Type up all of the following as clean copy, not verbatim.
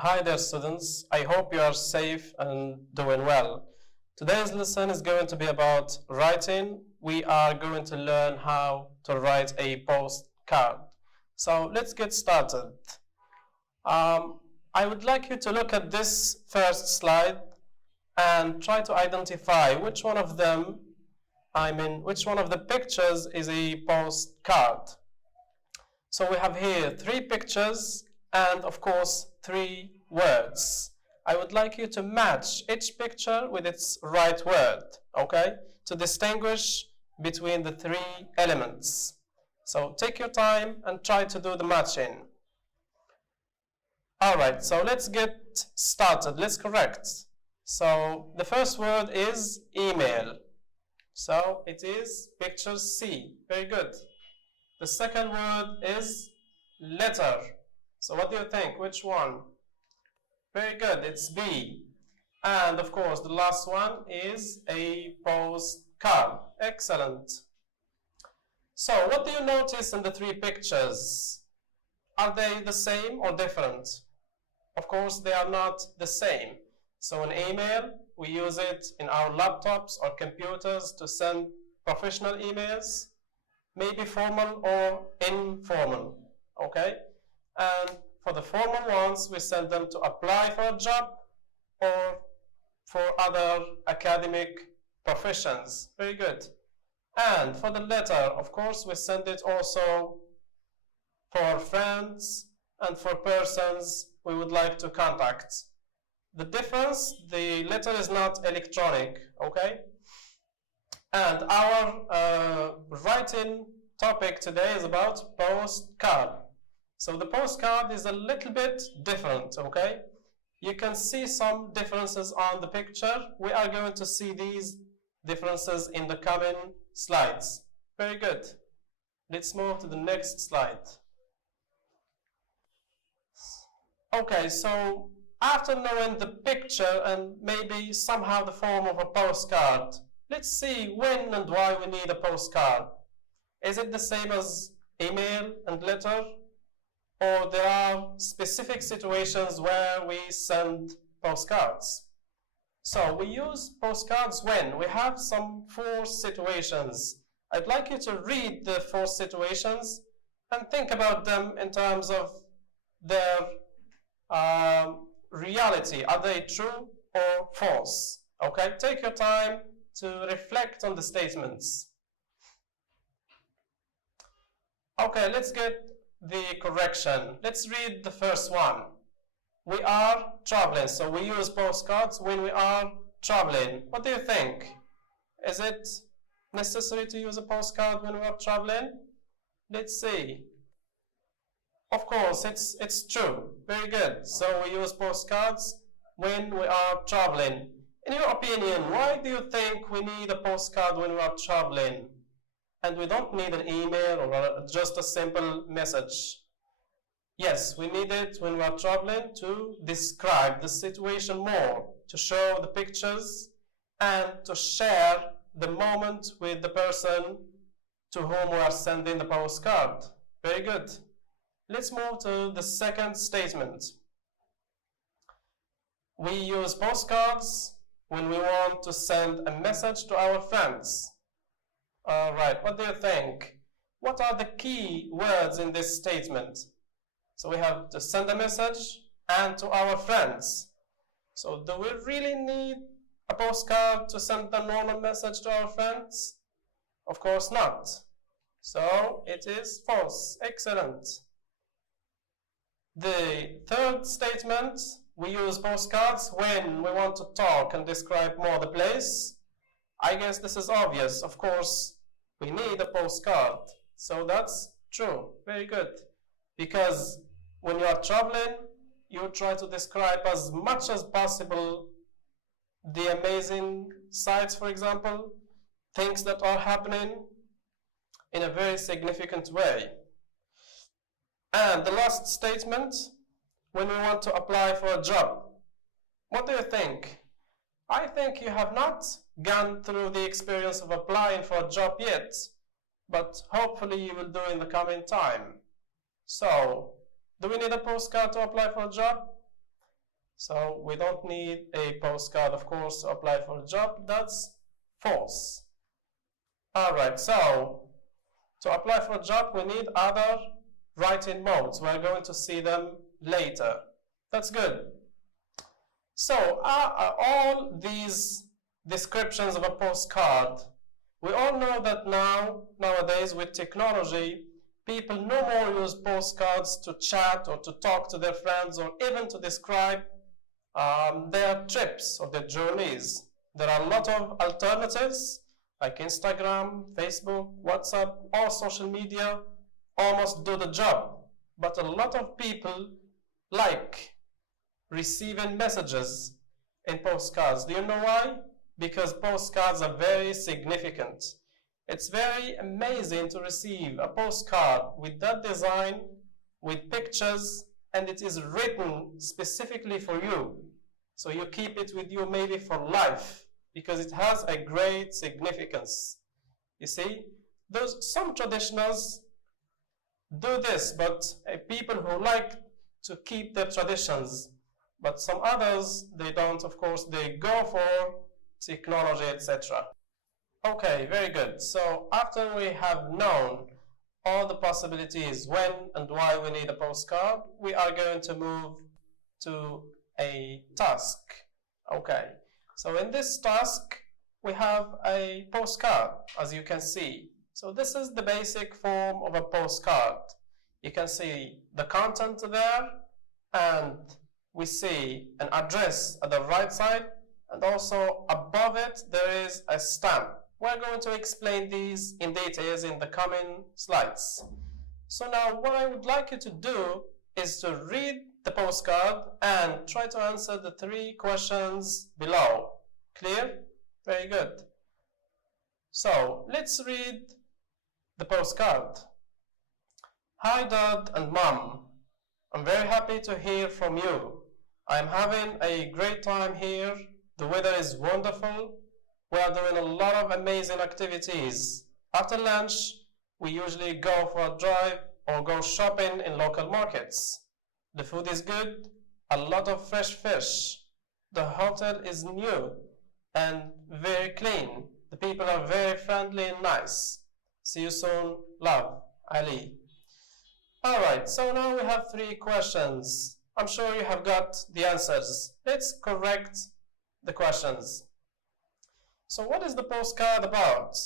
Hi there, students. I hope you are safe and doing well. Today's lesson is going to be about writing. We are going to learn how to write a postcard. So let's get started. I would like you to look at this first slide and try to identify which one of them, which one of the pictures is a postcard. So we have here 3 pictures and of course 3 words. I would like you to match each picture with its right word, okay? To distinguish between the 3 elements. So take your time and try to do the matching. Alright, so let's get started. Let's correct. So the first word is email. So it is picture C. Very good. The second word is letter. So what do you think? Which one? Very good. It's B. And of course, the last one is a postcard. Excellent. So what do you notice in the 3 pictures? Are they the same or different? Of course, they are not the same. So in email, we use it in our laptops or computers to send professional emails, maybe formal or informal, okay? And for the formal ones, we send them to apply for a job or for other academic professions. Very good. And for the letter, of course, we send it also for friends and for persons we would like to contact. The difference, the letter is not electronic, okay? And our writing topic today is about postcard. So the postcard is a little bit different, okay? You can see some differences on the picture. We are going to see these differences in the coming slides. Very good. Let's move to the next slide. Okay, so after knowing the picture and maybe somehow the form of a postcard, let's see when and why we need a postcard. Is it the same as email and letter? Or there are specific situations where we send postcards? So we use postcards when we have some 4 situations. I'd like you to read the 4 situations and think about them in terms of their reality. Are they true or false? Okay, take your time to reflect on the statements. Okay, let's get the correction. Let's read the first one. We are traveling. So we use postcards when we are traveling. What do you think? Is it necessary to use a postcard when we are traveling? Let's see. Of course, it's true. Very good. So we use postcards when we are traveling. In your opinion, why do you think we need a postcard when we are traveling? And we don't need an email or just a simple message. Yes, we need it when we are traveling to describe the situation more, to show the pictures, and to share the moment with the person to whom we are sending the postcard. Very good. Let's move to the second statement. We use postcards when we want to send a message to our friends. All right, what do you think? What are the key words in this statement? So we have to send a message and to our friends. So do we really need a postcard to send a normal message to our friends? Of course not. So it is false. Excellent. The third statement, we use postcards when we want to talk and describe more the place. I guess this is obvious. Of course, we need a postcard. So that's true. Very good. Because when you are traveling, you try to describe as much as possible the amazing sights, for example, things that are happening in a very significant way. And the last statement, when we want to apply for a job. What do you think? I think you have not gone through the experience of applying for a job yet, but hopefully you will do in the coming time. So, do we need a postcard to apply for a job? So we don't need a postcard, of course, to apply for a job. That's false. All right, so to apply for a job, we need other writing modes. We're going to see them later. That's good. So are all these descriptions of a postcard? We all know that nowadays with technology, people no more use postcards to chat or to talk to their friends or even to describe their trips or their journeys. There are a lot of alternatives like Instagram, Facebook, WhatsApp, all social media almost do the job. But a lot of people like receiving messages in postcards. Do you know why? Because postcards are very significant. It's very amazing to receive a postcard with that design, with pictures, and it is written specifically for you. So you keep it with you maybe for life, because it has a great significance. You see, some traditionals do this, but people who like to keep their traditions, but some others, they don't, of course, they go for technology, etc. Okay, very good. So after we have known all the possibilities when and why we need a postcard, we are going to move to a task. Okay, so in this task, we have a postcard, as you can see. So this is the basic form of a postcard. You can see the content there, and we see an address at the right side, and also above it there is a stamp. We're going to explain these in details in the coming slides. So now what I would like you to do is to read the postcard and try to answer the 3 questions below. Clear? Very good. So let's read the postcard. Hi Dad and Mom, I'm very happy to hear from you. I'm having a great time here. The weather is wonderful. We are doing a lot of amazing activities. After lunch, we usually go for a drive or go shopping in local markets. The food is good, a lot of fresh fish. The hotel is new and very clean. The people are very friendly and nice. See you soon. Love, Ali. Alright, so now we have 3 questions. I'm sure you have got the answers. Let's correct the questions. So what is the postcard about?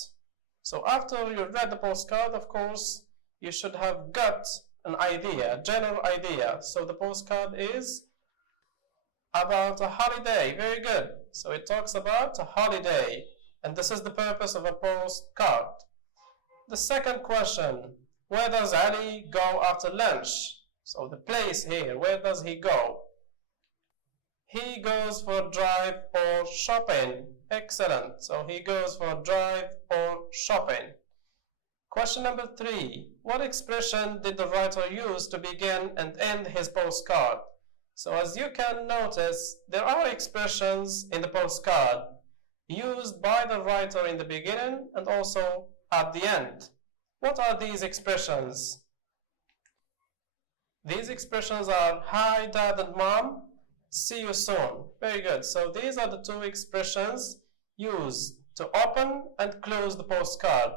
So after you read the postcard, of course, you should have got an idea, a general idea. So the postcard is about a holiday. Very good. So it talks about a holiday, and this is the purpose of a postcard. The second question, where does Ali go after lunch? So the place here, where does he go? He goes for a drive or shopping. Excellent. So he goes for a drive or shopping. Question number 3. What expression did the writer use to begin and end his postcard? So as you can notice, there are expressions in the postcard used by the writer in the beginning and also at the end. What are these expressions? These expressions are hi Dad and Mom, see you soon. Very good. So these are the 2 expressions used to open and close the postcard.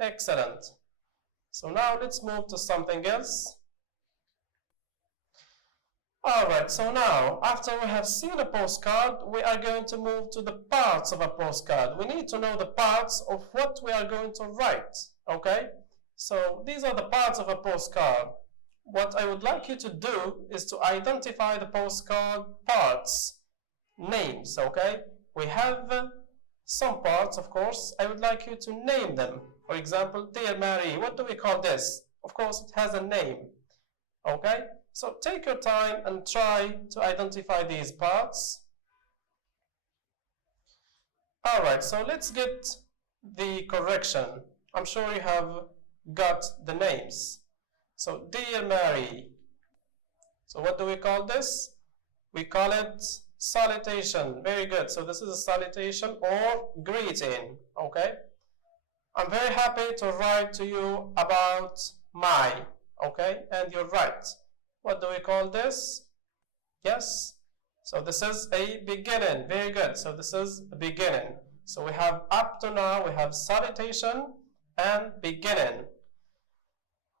Excellent. So now let's move to something else. Alright, so now after we have seen a postcard, we are going to move to the parts of a postcard. We need to know the parts of what we are going to write. Okay? So these are the parts of a postcard. What I would like you to do is to identify the postcard parts, names, okay? We have some parts, of course. I would like you to name them. For example, Dear Mary, what do we call this? Of course, it has a name, okay? So take your time and try to identify these parts. All right, so let's get the correction. I'm sure you have got the names. So, Dear Mary. So what do we call this? We call it salutation. Very good. So this is a salutation or greeting. Okay? I'm very happy to write to you about my. Okay? And you're right. What do we call this? Yes? So this is a beginning. Very good. So this is a beginning. So we have up to now, we have salutation and beginning.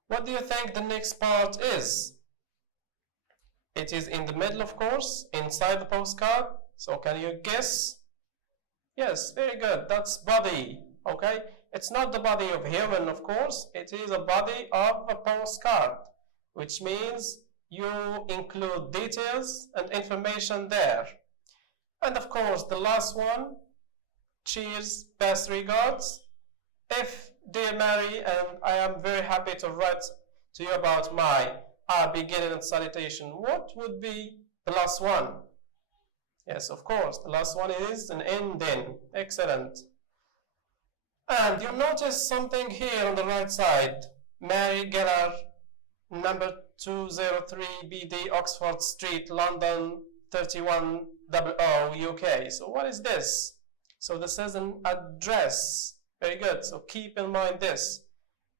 What do you think the next part is? It is in the middle, of course, inside the postcard. So can you guess? Yes, very good. That's body. Okay? It's not the body of human, of course. It is a body of a postcard, which means you include details and information there. And of course, the last one, cheers, best regards. If, dear Mary, and I am very happy to write to you about my beginning and salutation, what would be the last one? Yes, of course, the last one is an ending. Excellent. And you notice something here on the right side. Mary Geller, number 203 BD, Oxford Street, London, 3100 UK. So what is this? So this is an address. Very good. So keep in mind this.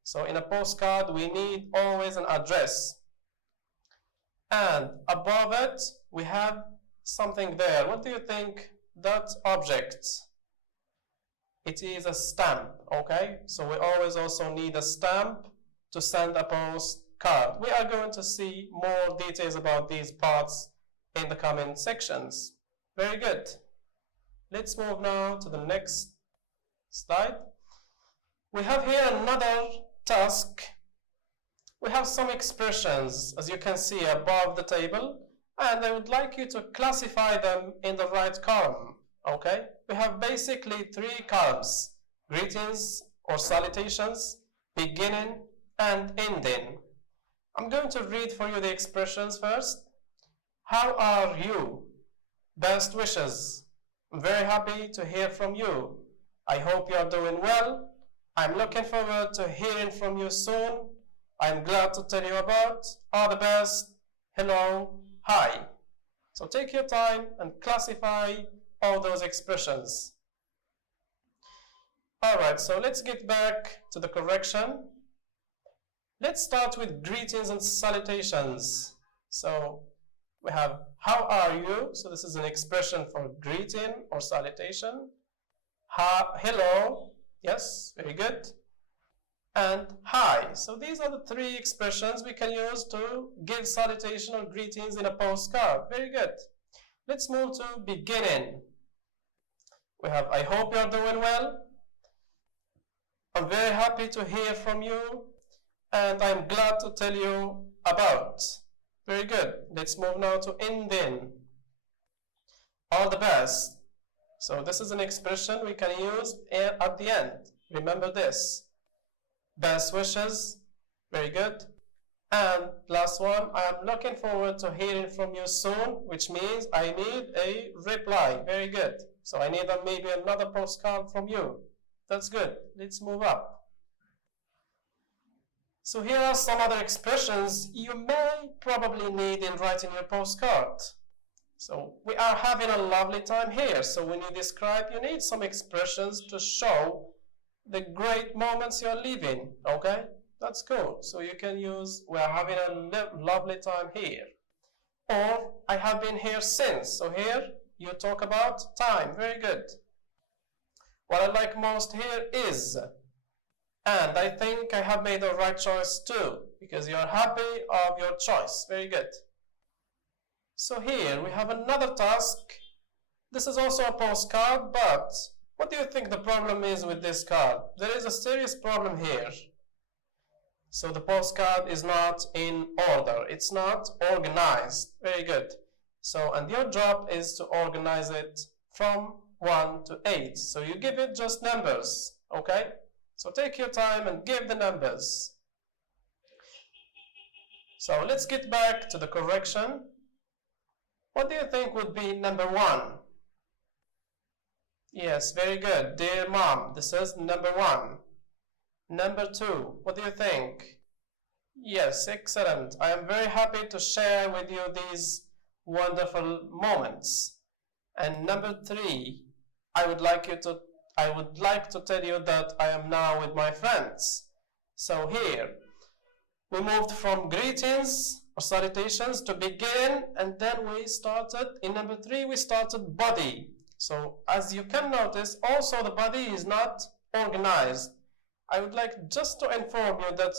So in a postcard, we need always an address. And above it, we have something there. What do you think that object? It is a stamp, okay? So we always also need a stamp to send a postcard. We are going to see more details about these parts in the coming sections. Very good. Let's move now to the next slide. We have here another task. We have some expressions, as you can see above the table, and I would like you to classify them in the right column, okay? We have basically three columns: greetings or salutations, beginning, and ending. I'm going to read for you the expressions first. How are you? Best wishes. I'm very happy to hear from you. I hope you are doing well. I'm looking forward to hearing from you soon. I'm glad to tell you about. All the best. Hello. Hi. So take your time and classify all those expressions. Alright, so let's get back to the correction. Let's start with greetings and salutations. So we have how are you? So this is an expression for greeting or salutation. Hello. Yes, very good. And hi. So these are the three expressions we can use to give salutation or greetings in a postcard. Very good. Let's move to beginning. We have I hope you're doing well. I'm very happy to hear from you, and I'm glad to tell you about. Very good. Let's move now to ending. All the best. So this is an expression we can use at the end. Remember this. Best wishes. Very good. And last one, I'm looking forward to hearing from you soon, which means I need a reply. Very good. So I need maybe another postcard from you. That's good. Let's move up. So here are some other expressions you may probably need in writing your postcard. So we are having a lovely time here. So when you describe, you need some expressions to show the great moments you're living. Okay? That's cool. So you can use, we are having a lovely time here. Or, I have been here since. So here, you talk about time. Very good. What I like most here is, and I think I have made the right choice too, because you're happy of your choice. Very good. So here, we have another task. This is also a postcard, but what do you think the problem is with this card? There is a serious problem here. So the postcard is not in order. It's not organized. Very good. So, and your job is to organize it from 1 to 8. So you give it just numbers. Okay? So take your time and give the numbers. So let's get back to the correction. What do you think would be number 1? Yes, very good. Dear Mom, this is number 1. Number 2, what do you think? Yes, excellent. I am very happy to share with you these wonderful moments. And number 3, I would like to tell you that I am now with my friends. So here, we moved from greetings, or salutations to begin, and then we started, in number 3, we started body. So as you can notice, also the body is not organized. I would like just to inform you that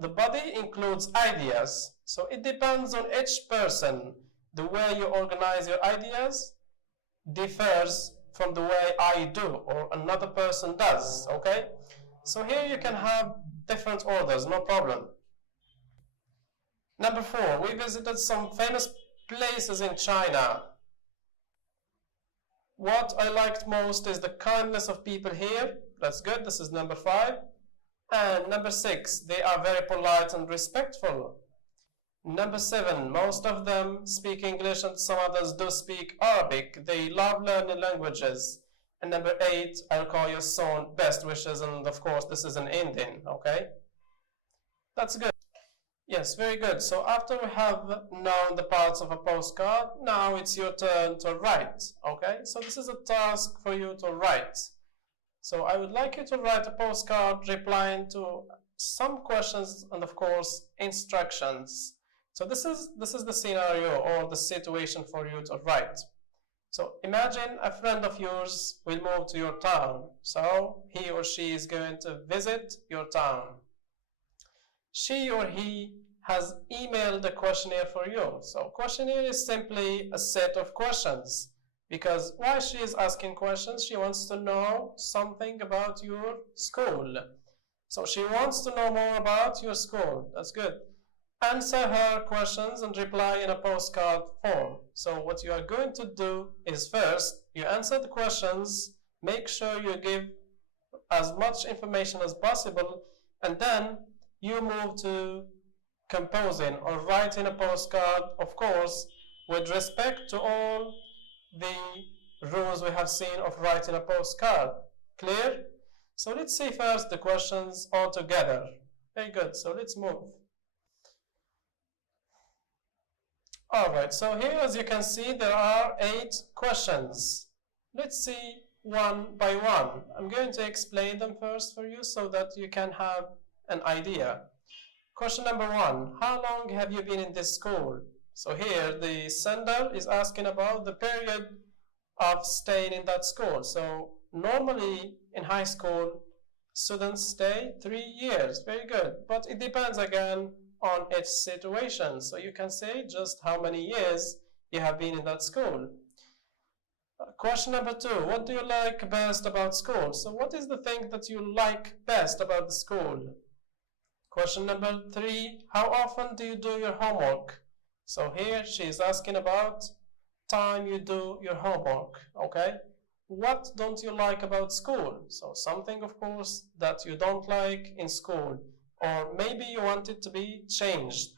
the body includes ideas. So it depends on each person. The way you organize your ideas differs from the way I do or another person does, okay? So here you can have different orders, no problem. Number 4, we visited some famous places in China. What I liked most is the kindness of people here. That's good, this is number 5. And number 6, they are very polite and respectful. Number 7, most of them speak English and some others do speak Arabic. They love learning languages. And number 8, I'll call your son best wishes, and of course this is an ending, okay? That's good. Yes, very good. So after we have known the parts of a postcard, now it's your turn to write, okay? So this is a task for you to write. So I would like you to write a postcard replying to some questions and of course instructions. So this is the scenario or the situation for you to write. So imagine a friend of yours will move to your town. So he or she is going to visit your town. She or he has emailed a questionnaire for you. So questionnaire is simply a set of questions. Because why she is asking questions, she wants to know something about your school. So she wants to know more about your school. That's good. Answer her questions and reply in a postcard form. So what you are going to do is first, you answer the questions, make sure you give as much information as possible, and then you move to composing or writing a postcard, of course, with respect to all the rules we have seen of writing a postcard. Clear? So let's see first the questions all together. Very good, so let's move. Alright, so here as you can see there are 8 questions. Let's see one by one. I'm going to explain them first for you so that you can have an idea. Question number 1, how long have you been in this school? So here the sender is asking about the period of staying in that school. So normally in high school, students stay 3 years. Very good. But it depends again on each situation. So you can say just how many years you have been in that school. Question number 2, what do you like best about school? So what is the thing that you like best about the school? Question number 3, how often do you do your homework? So here she is asking about time you do your homework, okay? What don't you like about school? So something, of course, that you don't like in school, or maybe you want it to be changed.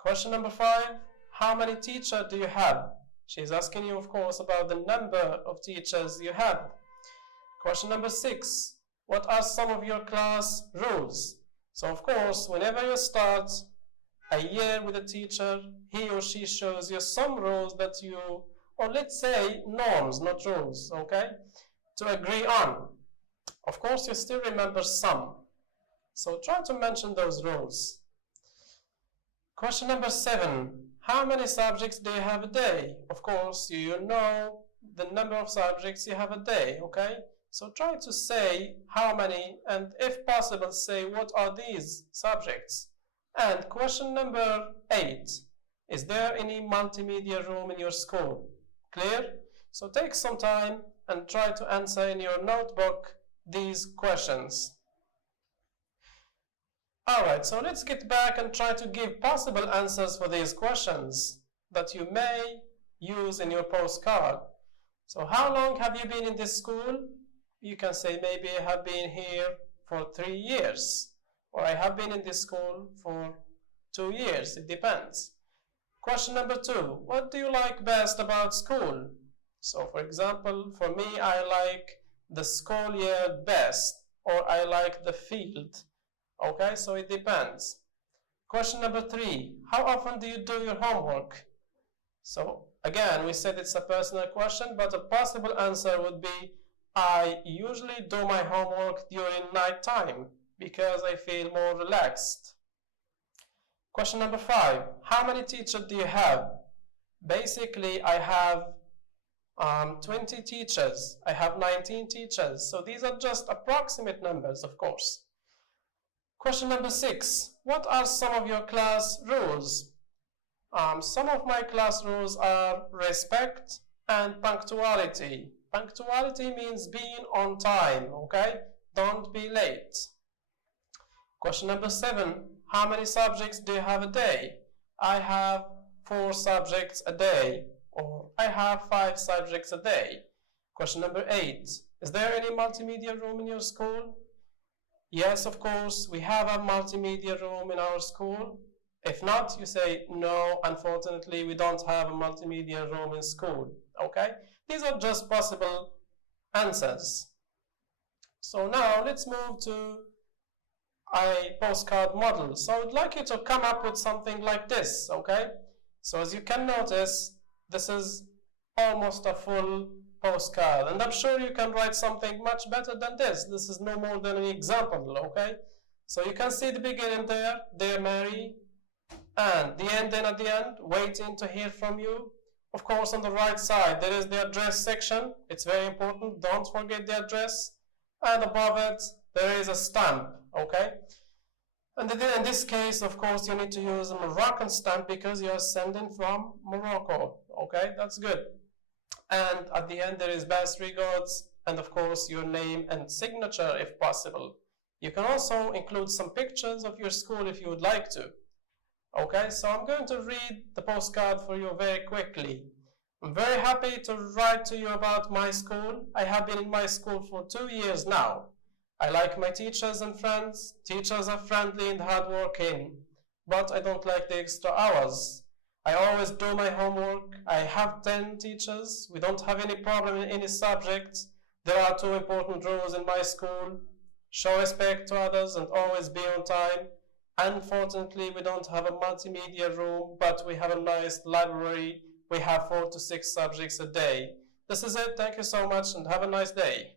Question number 5, how many teachers do you have? She's asking you, of course, about the number of teachers you have. Question number 6, what are some of your class rules? So, of course, whenever you start a year with a teacher, he or she shows you some rules that you, or let's say norms, not rules, okay, to agree on. Of course, you still remember some. So try to mention those rules. Question number 7, how many subjects do you have a day? Of course, you know the number of subjects you have a day, okay? So try to say how many, and if possible, say what are these subjects. And question number 8, is there any multimedia room in your school? Clear? So take some time and try to answer in your notebook these questions. Alright, so let's get back and try to give possible answers for these questions that you may use in your postcard. So how long have you been in this school? You can say maybe I have been here for 3 years, or I have been in this school for 2 years, it depends. Question number 2, what do you like best about school? So for example, for me, I like the school year best, or I like the field. Okay, so it depends. Question number 3, how often do you do your homework? So again, we said it's a personal question, but a possible answer would be, I usually do my homework during night time because I feel more relaxed. Question number 5. How many teachers do you have? Basically, I have 20 teachers. I have 19 teachers. So these are just approximate numbers, of course. Question number 6. What are some of your class rules? Some of my class rules are respect and punctuality. Punctuality means being on time, okay? Don't be late. Question number 7. How many subjects do you have a day? I have 4 subjects a day, or I have 5 subjects a day. Question number 8. Is there any multimedia room in your school? Yes, of course, we have a multimedia room in our school. If not, you say, no, unfortunately, we don't have a multimedia room in school, okay? These are just possible answers. So now let's move to a postcard model. So I would like you to come up with something like this, okay? So as you can notice, this is almost a full postcard, and I'm sure you can write something much better than this. This is no more than an example, okay? So you can see the beginning there, dear Mary, and the ending at the end, waiting to hear from you. Of course, on the right side, there is the address section. It's very important, don't forget the address. And above it, there is a stamp, okay? And in this case, of course, you need to use a Moroccan stamp because you are sending from Morocco, okay? That's good. And at the end, there is best regards, and of course, your name and signature if possible. You can also include some pictures of your school if you would like to. Okay, so I'm going to read the postcard for you very quickly. I'm very happy to write to you about my school. I have been in my school for 2 years now. I like my teachers and friends. Teachers are friendly and hardworking, but I don't like the extra hours. I always do my homework. I have 10 teachers. We don't have any problem in any subject. There are 2 important rules in my school. Show respect to others and always be on time. Unfortunately, we don't have a multimedia room, but we have a nice library. We have 4 to 6 subjects a day. This is it. Thank you so much and have a nice day.